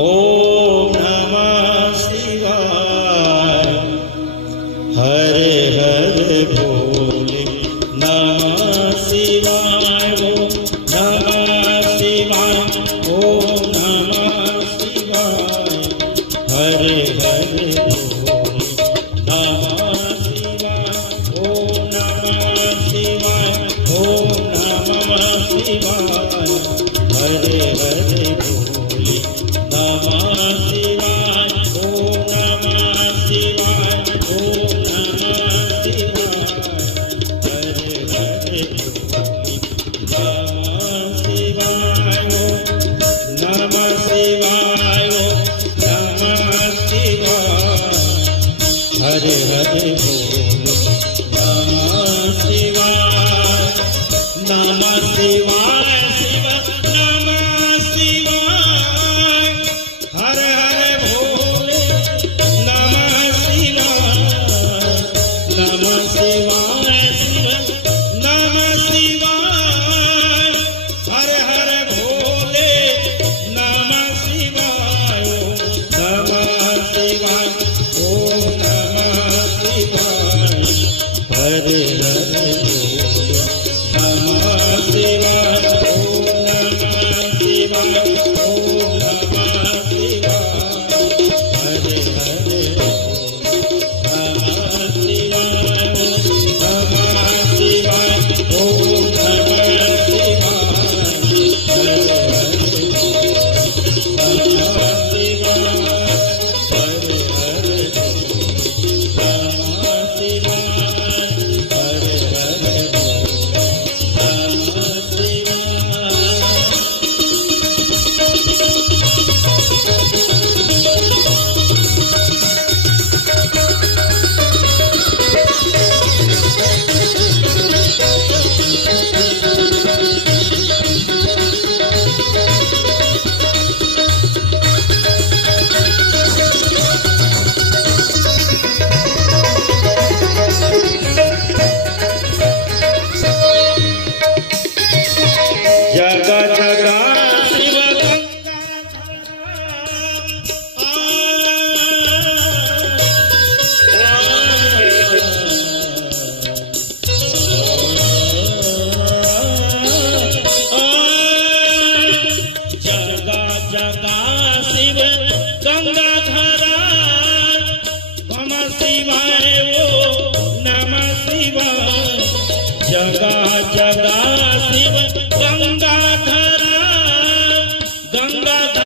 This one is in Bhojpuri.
ओम नमः शिवाय। हरे हरे भोले नमः शिवाय। ओम नमः शिवाय। ओम नमः शिवाय। हरे हरे भोले नमः शिवाय। ओम नमः शिवाय। ओम नमः शिवाय। हरे हरे भोले नमः शिवाय। ओम नमः शिवाय। ओम नमः शिवाय। हरे हरे भोले नमः शिवाय। ओम नमः शिवाय। ओम नमः शिवाय। हरे हरे भोले नमः शिवाय। नमः शिवाय शिव नमः शिवाय। हरे हरे भोले नमः शिवाय। नमः शिवाय शिव नमः शिवाय। हरे हरे भोले नमः शिवाय। नमः शिवाय। ओम नमः शिवाय। हरे हरे भोले नमः शिवाय। ओम नमः शिवाय। ओम नमः शिवाय। हरे हरे भोले नमः शिवाय। नमः शिवाय। ओम नमः शिवाय। हरे हरे भोले नमः शिवाय। हरे हरे भोले नमः शिवाय। हरे हरे भोले जगा जगा शिव जगा जगा शिव गंगाधर